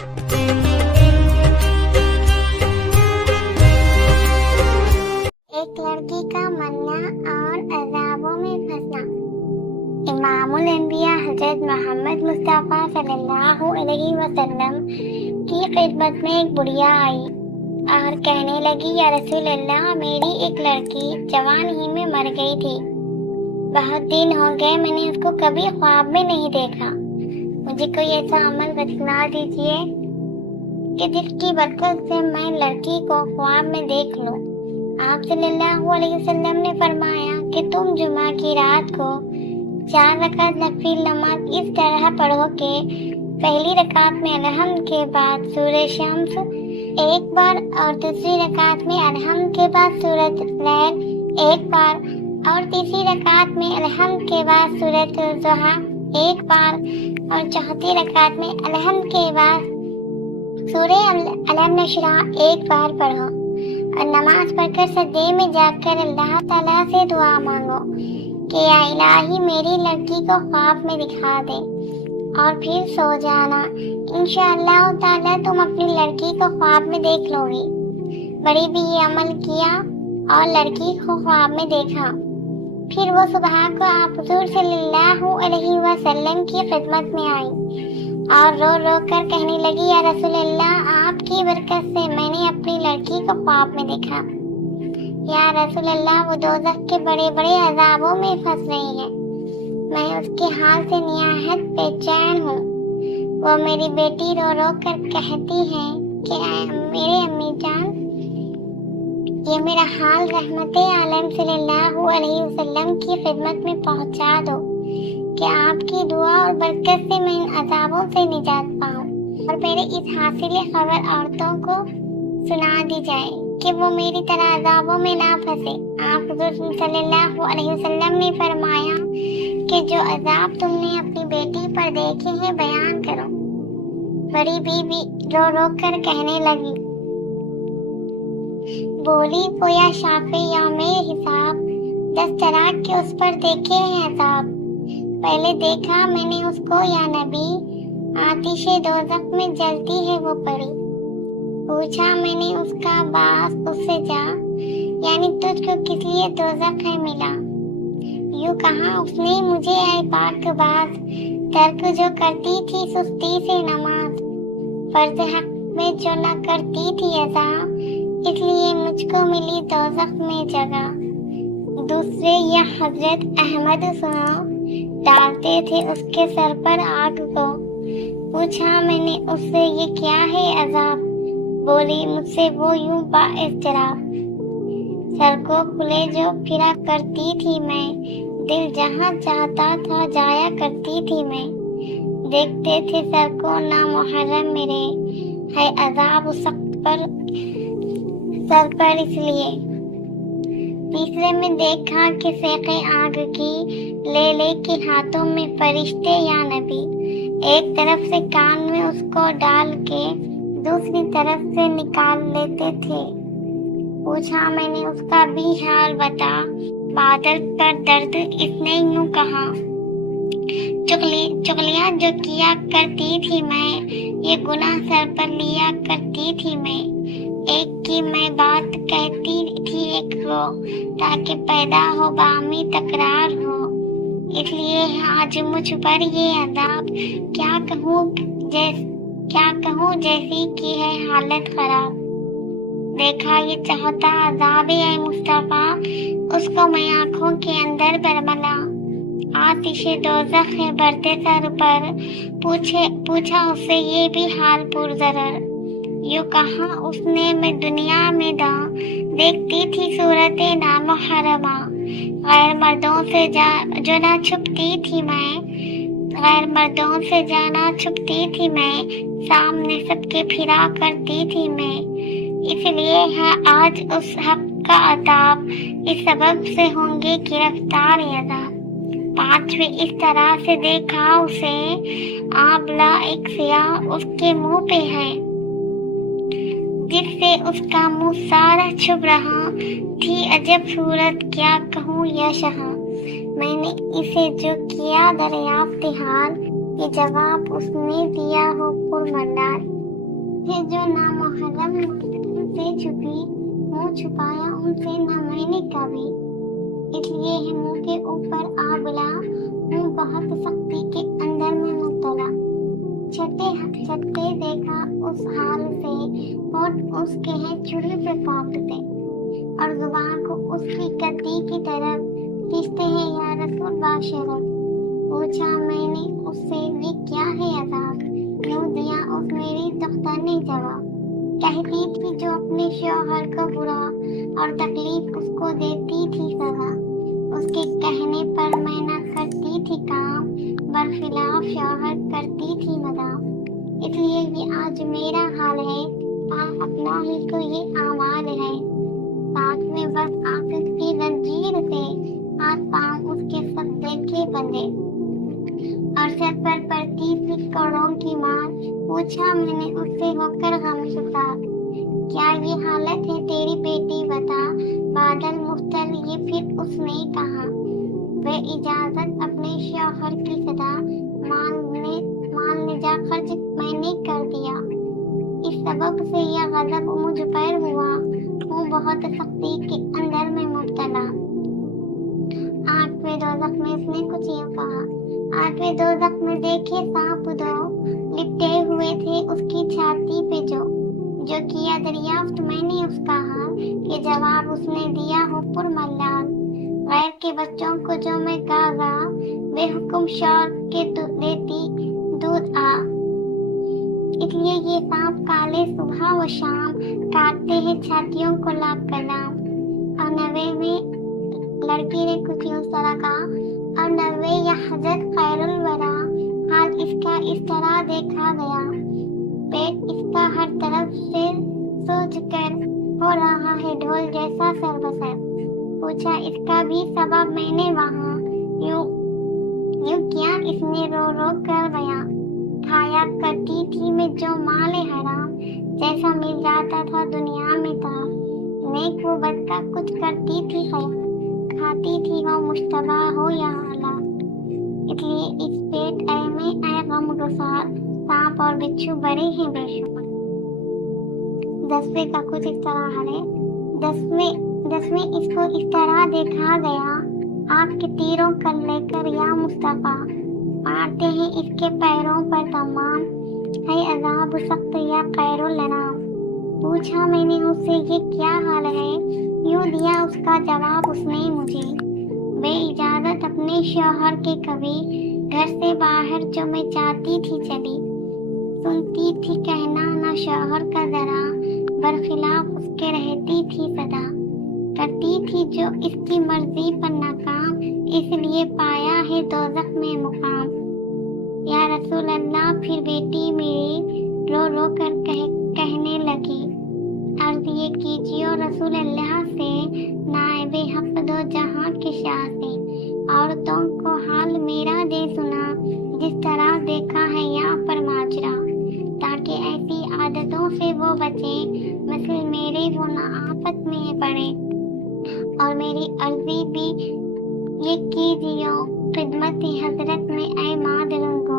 ایک لڑکی کا مرنا اور عذابوں میں پھنسنا۔ امام الانبیاء حضرت محمد مصطفیٰ صلی اللہ علیہ وسلم کی خدمت میں ایک بڑھیا آئی اور کہنے لگی، یا رسول اللہ، میری ایک لڑکی جوان ہی میں مر گئی تھی، بہت دن ہو گئے، میں نے اس کو کبھی خواب میں نہیں دیکھا، مجھے کوئی ایسا عمل بتلا دیجیے کہ جس کی برکت سے میں لڑکی کو خواب میں دیکھ لوں۔ آپ صلی اللہ علیہ وسلم نے فرمایا کہ تم جمعہ کی رات کو 4 رکعت نفل نماز اس طرح پڑھو کہ پہلی رکعت میں الحمد کے بعد سورہ شمس ایک بار، اور دوسری رکعت میں الحمد کے بعد سورہ لیل ایک بار، اور تیسری رکعت میں الحمد کے بعد سورہ ضحیٰ ایک بار، اور چوتھی رکعت میں الحمد کے بعد سورہ الم نشرح ایک بار پڑھو، اور نماز پڑھ کر سجدے میں جا کر اللہ تعالیٰ سے دعا مانگو کہ یا الہی میری لڑکی کو خواب میں دکھا دے، اور پھر سو جانا، انشاءاللہ تعالیٰ تم اپنی لڑکی کو خواب میں دیکھ لو گی۔ بڑی بھی یہ عمل کیا اور لڑکی کو خواب میں دیکھا۔ پھر وہ صبح کو آپ حضور صلی اللہ علیہ وسلم کی خدمت میں آئی اور رو رو کر کہنے لگی، یا رسول اللہ، آپ کی برکت سے میں نے اپنی لڑکی کو خواب میں دیکھا، یا رسول اللہ، وہ دوزخ کے بڑے بڑے عذابوں میں پھنس رہی ہے، میں اس کے حال سے نہایت بے چین ہوں۔ وہ میری بیٹی رو رو کر کہتی ہے کہ میرے امی جان، یہ میرا حال رحمت عالم صلی اللہ علیہ وسلم کی خدمت میں پہنچا دو کہ آپ کی دعا اور برکت سے میں ان عذابوں سے نجات پاؤں، اور میرے اس حاصل خبر عورتوں کو سنا دی جائے کہ وہ میری طرح عذابوں میں نہ پھنسے۔ آپ حضور صلی اللہ علیہ وسلم نے فرمایا کہ جو عذاب تم نے اپنی بیٹی پر دیکھے ہیں بیان کرو۔ بڑی بیوی رو رو کر کہنے لگی، بولی، پویا شافع یوم حساب، 10 طرح کے اس پر دیکھے ہیں عذاب۔ پہلے دیکھا میں نے اس کو، یا نبی، آتش دوزخ میں جلتی ہے وہ پڑی۔ پوچھا میں نے اس کا، باس اس سے جا، یعنی تجھ کو کس لیے دوزخ ہے ملا؟ یوں کہا اس نے، مجھے اے پاک باز، ترک جو کرتی تھی سستی سے نماز، فرض حق میں جو نہ کرتی تھی ادا، اس لیے مجھ کو ملی دوزخ میں جگہ۔ دوسرے یا حضرت احمد سنو ڈالتے تھے اس کے سر پر آگ کو۔ پوچھا میں نے اس سے، یہ کیا ہے عذاب؟ بولی مجھ سے وہ یوں بااضطراب، سر کو کھلے جو پھرا کرتی تھی میں، دل جہاں چاہتا تھا جایا کرتی تھی میں، دیکھتے تھے سر کو نامحرم میرے، ہے عذاب سخت پر سر پر اس لیے۔ تیسرے میں دیکھا کہ سیخ آگ کی لے لے کے ہاتھوں میں فرشتے یا نبی، ایک طرف سے کان میں اس کو ڈال کے دوسری طرف سے نکال لیتے تھے۔ پوچھا میں نے اس کا بھی حال بتا، بادل پر درد اس نے یوں کہا، چغلیاں جو کیا کرتی تھی میں، یہ گناہ سر پر لیا کرتی تھی میں، ایک کی میں بات کہتی تھی ایک کو، تاکہ پیدا ہو باہمی تکرار ہو، اس لیے آج مجھ پر یہ عذاب، کیا کہوں جیسی کی ہے حالت خراب۔ دیکھا یہ چہتا عذاب اے مصطفیٰ، اس کو میں آنکھوں کے اندر برملا، آتش دوزخ ہے بڑھتے سر پر، پوچھا اس سے یہ بھی حال پرضرر، یوں کہا اس نے، میں دنیا میں دیکھتی تھی صورت نامحرمہ، غیر مردوں سے جو نہ چھپتی تھی میں، غیر مردوں سے جانا چھپتی تھی میں، سامنے سب کے پھرا کرتی تھی میں، اس لیے ہے آج اس حق کا عذاب، اس سبب سے ہوں گے گرفتار عذاب۔ پانچویں اس طرح سے دیکھا اسے، آبلہ ایک سیاہ اس کے منہ پہ ہے، جس سے اس کا منہ سارا چھپ رہا، تھی عجب صورت کیا کہوں یا شہاں۔ میں نے اسے جو کیا دریافت حال، یہ جواب اس نے دیا ہو پر ملال، پھر جو نامحرم سے چھپی منہ چھپایا ان سے نہ میں نے کبھی، اس لیے ہے منہ کے اوپر آبلا، ہوں بہت سختی کے اندر میں مبتلا۔ چھتے دیکھا اس حال سے، ہونٹ اس کے ہیں چھری پہ کاٹتے، اور زبان کو اس کی کتی کی طرف کھینچتے ہیں یا رسول باشرت۔ پوچھا میں نے اس سے یہ کیا ہے عذاب، یوں دیا اس میری دختر نے جواب۔ کہتی تھی جو اپنے شوہر کو برا اور تکلیف اس کو دیتی تھی سزا، اس کے کہنے پر میں نہ کرتی تھی کام، برخلاف شوہر کرتی تھی مذاق۔ اس لیے یہ آج میرا حال ہے، اپنا ہی تو یہ اعمال ہے، ساتھ میں بس آفت کی زنجیر سے ہاتھ پاؤں اس کے سب دیکھے بندے، اور سر پر پڑتی تھی کروڑوں کی مار۔ پوچھا میں نے اس سے ہو کر غمگسار، کیا یہ حالت ہے تیری بیٹی بتا، بادل مفتل یہ پھر اس نے کہا، بے اجازت اپنے شوہر کی صدا، مال نے جا خرچ میں نے کر دیا، اس سبب سے یہ غضب مجھ پر ہوا، ہوں بہت سختی کے اندر میں مبتلا۔ آٹھویں دوزخ میں اس نے کچھ یوں کہا، آٹھویں دوزخ میں دیکھے سانپ دو، لپٹے ہوئے تھے اس کی چھاتی پہ جو کیا دریافت میں نے اس کا حال، کہ جواب اس نے دیا ہو پرملال۔ غیر کے بچوں کو جو میں گاگا، بے حکم شور کے دیتی دودھ آ، اس لیے یہ سانپ کالے صبح و شام کاٹتے ہیں چھاتیوں کو لاکھ کلام۔ اور 90 میں لڑکی نے کچھ یوں طرح کہا، اور 90 یا حضرت خیر الورا، حال اس کا اس طرح دیکھا گیا، پیٹ اس کا ہر طرف سے سوج کر ہو رہا ہے ڈھول جیسا سر بسر۔ پوچھا اس کا بھی سبب میں نے وہاں، یوں کیا اس نے رو رو کر بیاں، کھایا کرتی تھی میں جو مال حرام، جیسا مل جاتا تھا دنیا میں تھا، نیک و بد کا کچھ کرتی تھی خیال، کھاتی تھی وہ مشتبہ ہو یا حلال۔ اس لیے اس پیٹ اے میں اے غم گسار، سانپ اور بچھو بڑے ہیں بے شمار۔ 10ویں کا کچھ اس طرح ہے، 10ویں اس کو اس طرح دیکھا گیا، آپ کے تیروں کر لے کر یا مصطفیٰ، مارتے ہیں اس کے پیروں پر تمام، ہے عذاب سخت یا خیر الانام۔ پوچھا میں نے اس سے یہ کیا حال ہے، یوں دیا اس کا جواب اس نے مجھے، بے اجازت اپنے شوہر کے کبھی، گھر سے باہر جو میں چاہتی تھی چلی، سنتی تھی کہنا نہ شوہر کا ذرا، برخلاف اس کے رہتی تھی سدا، کرتی تھی جو اس کی مرضی پر ناکام، اس لیے پایا ہے دوزخ میں مقام۔ یا رسول اللہ پھر بیٹی میری رو رو کر کہنے لگی، عرض یہ کیجیے رسول اللہ سے، نائب حق دو جہاں کے شاہ سے، عورتوں کو حال میرا دے سنا، جس طرح دیکھا ہے یہاں پر ماجرا، تاکہ ایسی عادتوں سے وہ بچیں، مثل میرے وہ نہ آفت میں پڑے، اور میری عرضی بھی یہ کیجیے خدمت حضرت میں اے مادروں کو،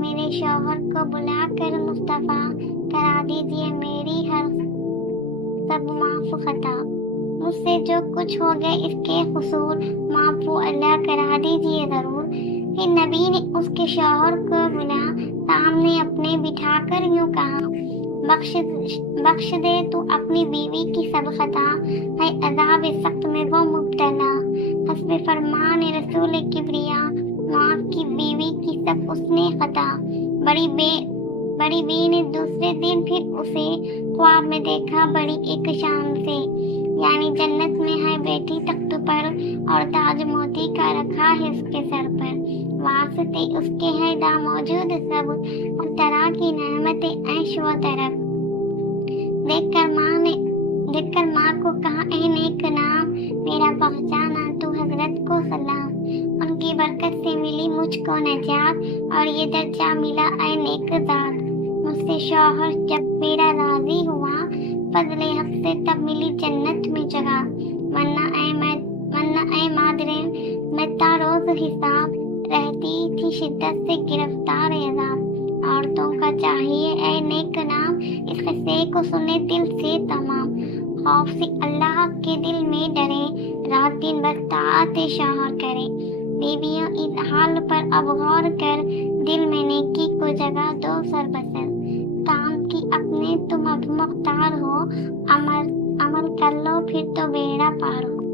میرے شوہر کو بلا کر مصطفیٰ کرا دیجیے میری ہر سب معاف خطا، مجھ سے جو کچھ ہو گئے اس کے قصور، معاف اللہ کرا دیجیے ضرور۔ پھر نبی نے اس کے شوہر کو بلا سامنے اپنے بٹھا کر یوں کہا، بخش دے تو اپنی بیوی کی سب خطا، ہے عذاب سخت میں وہ مبتلا، حسب فرمان رسول کبریا، معاف کی بیوی کی سب اس نے خطا۔ بڑی بی نے دوسرے دن پھر اسے خواب میں دیکھا بڑی ایک شان سے، یعنی جنت میں ہے بیٹھی تخت پر، اور تاج موتی کا رکھا ہے اس کے سر پر، واسطے اس کے ہے دا موجود سب، اور طرح کی نعمتیں عیش و طرب۔ دیکھ کر ماں کو کہا اے نیک نام، میرا پہچانا تو حضرت کو سلام، ان کی برکت سے ملی مجھ کو نجات، اور یہ درجہ ملا اے نیک ذات، مجھ سے شوہر جب میرا راضی ہوا، فضل حق سے تب ملی جنت میں جگہ، ورنہ اے مادریں میں تا روز حساب، رہتی تھی شدت سے گرفتار عذاب۔ عورتوں کا چاہیے اے نیک کو سنے دل سے تمام، خوف سے اللہ کے دل میں ڈرے، رات دن بس طاعت شوہر کرے۔ بیویوں اس حال پر اب غور کر، دل میں نیکی کو جگہ دو سر بسر، کام کی اپنے تم اب مختار ہو، عمل کر لو پھر تو بیڑا پار ہو۔